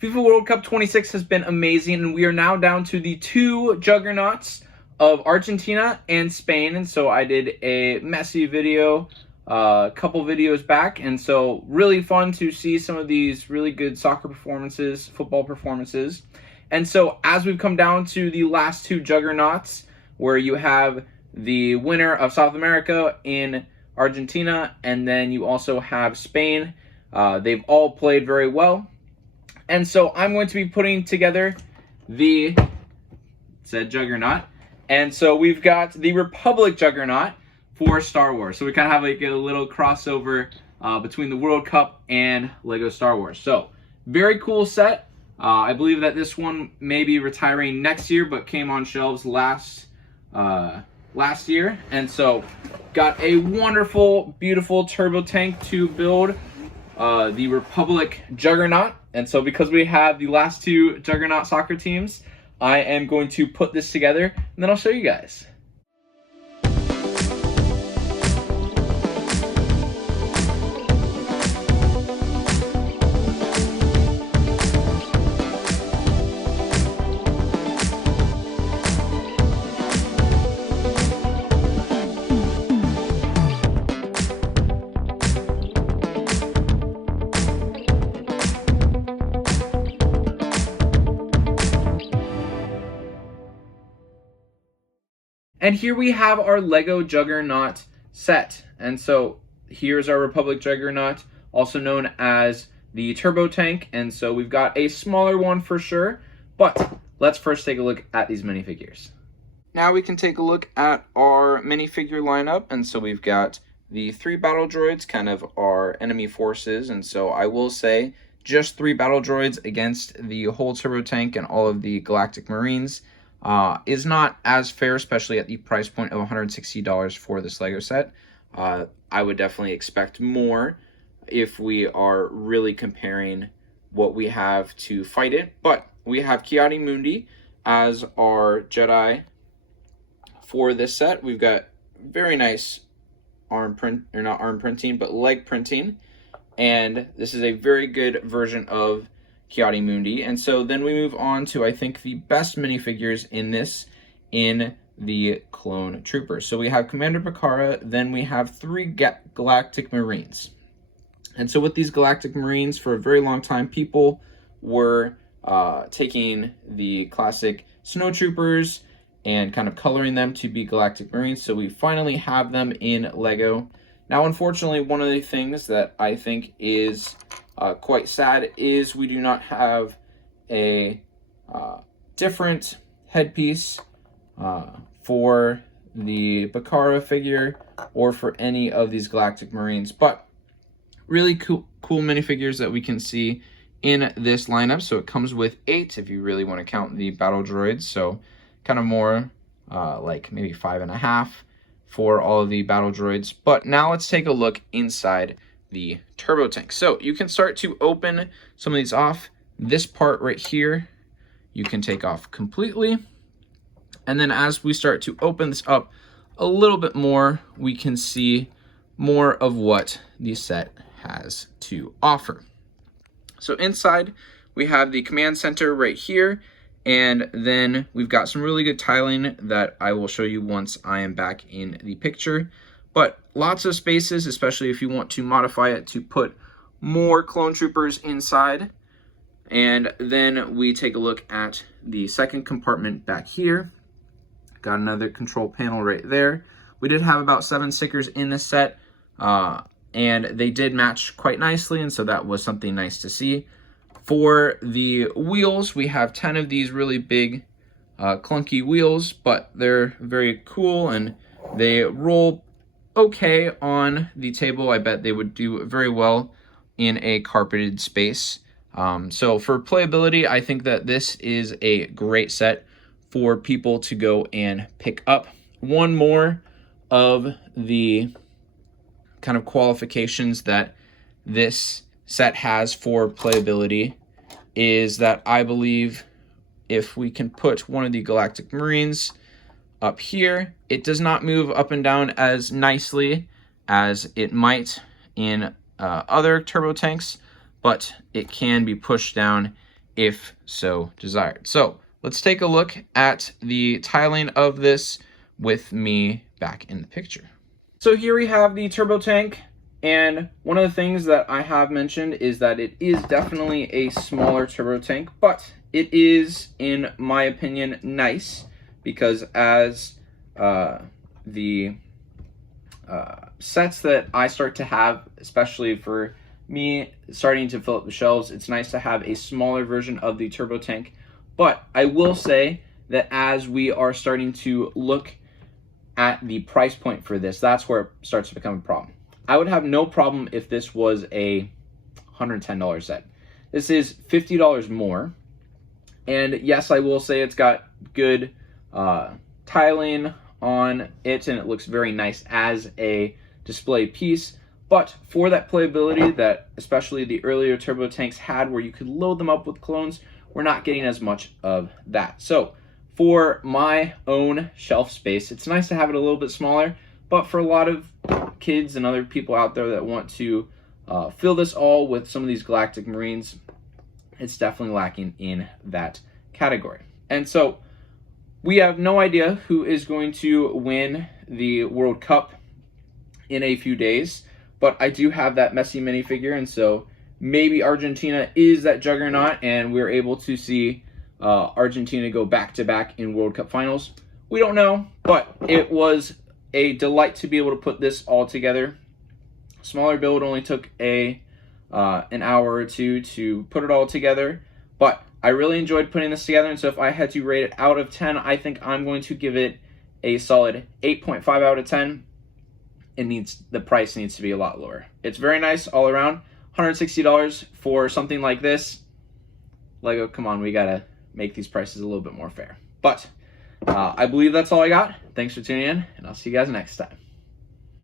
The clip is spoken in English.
FIFA World Cup 26 has been amazing, and we are now down to the two juggernauts of Argentina and Spain. And so I did a messy video a couple videos back, and so really fun to see some of these really good soccer performances, football performances. And so as we've come down to the last two juggernauts, where you have the winner of South America in Argentina, and then you also have Spain. They've all played very well. And so I'm going to be putting together the said Juggernaut. And so we've got the Republic Juggernaut for Star Wars. So we kind of have like a little crossover between the World Cup and Lego Star Wars. So very cool set. I believe that this one may be retiring next year, but came on shelves last year. And so got a wonderful, beautiful turbo tank to build the Republic Juggernaut. And so because we have the last two Juggernaut soccer teams, I am going to put this together and then I'll show you guys. And here we have our Lego Juggernaut set. And so here's our Republic Juggernaut, also known as the Turbo Tank. And so we've got a smaller one for sure, but let's first take a look at these minifigures. Now we can take a look at our minifigure lineup. And so we've got the 3 battle droids, kind of our enemy forces. And so I will say just 3 battle droids against the whole Turbo Tank and all of the Galactic Marines is not as fair, especially at the price point of $160 for this Lego set. I would definitely expect more if we are really comparing what we have to fight it. But we have Ki-Adi-Mundi as our Jedi for this set. We've got very nice arm print, or not arm printing, but leg printing. And this is a very good version of Ki-Adi-Mundi. And so then we move on to, I think, the best minifigures in this, in the Clone Troopers. So we have Commander Bakara, then we have 3 Galactic Marines. And so with these Galactic Marines, for a very long time, people were taking the classic Snow Troopers and kind of coloring them to be Galactic Marines. So we finally have them in Lego. Now, unfortunately, one of the things that I think is quite sad is we do not have a different headpiece for the Bakara figure or for any of these Galactic Marines, but really cool minifigures that we can see in this lineup. So it comes with 8 if you really want to count the battle droids, so kind of more like maybe 5.5 for all of the battle droids. But now let's take a look inside the turbo tank. So you can start to open some of these off. This part right here you can take off completely, and then as we start to open this up a little bit more, we can see more of what the set has to offer. So inside we have the command center right here, and then we've got some really good tiling that I will show you once I am back in the picture. But lots of spaces, especially if you want to modify it to put more clone troopers inside. And then we take a look at the second compartment back here. Got another control panel right there. We did have about 7 stickers in this set, and they did match quite nicely, and so that was something nice to see. For the wheels, we have 10 of these really big, clunky wheels, but they're very cool and they roll okay on the table. I bet they would do very well in a carpeted space. So for playability, I think that this is a great set for people to go and pick up. One more of the kind of qualifications that this set has for playability is that I believe if we can put one of the Galactic Marines up here, it does not move up and down as nicely as it might in other turbo tanks, but it can be pushed down if so desired. So let's take a look at the tiling of this with me back in the picture. So here we have the turbo tank, and one of the things that I have mentioned is that it is definitely a smaller turbo tank, but it is, in my opinion, nice, because as the sets that I start to have, especially for me starting to fill up the shelves, it's nice to have a smaller version of the turbo tank. But I will say that as we are starting to look at the price point for this, that's where it starts to become a problem. I would have no problem if this was a $110 set. This is $50 more. And yes, I will say it's got good tiling on it, and it looks very nice as a display piece. But for that playability that especially the earlier turbo tanks had, where you could load them up with clones, we're not getting as much of that. So for my own shelf space, it's nice to have it a little bit smaller, but for a lot of kids and other people out there that want to fill this all with some of these Galactic Marines, it's definitely lacking in that category. And so we have no idea who is going to win the World Cup in a few days, but I do have that Messi minifigure, and so maybe Argentina is that juggernaut and we're able to see Argentina go back-to-back in World Cup finals. We don't know, but it was a delight to be able to put this all together. Smaller build only took an hour or two to put it all together, but I really enjoyed putting this together, and so if I had to rate it out of 10, I think I'm going to give it a solid 8.5 out of 10. The price needs to be a lot lower. It's very nice all around. $160 for something like this. Lego, come on, we gotta make these prices a little bit more fair. But I believe that's all I got. Thanks for tuning in, and I'll see you guys next time.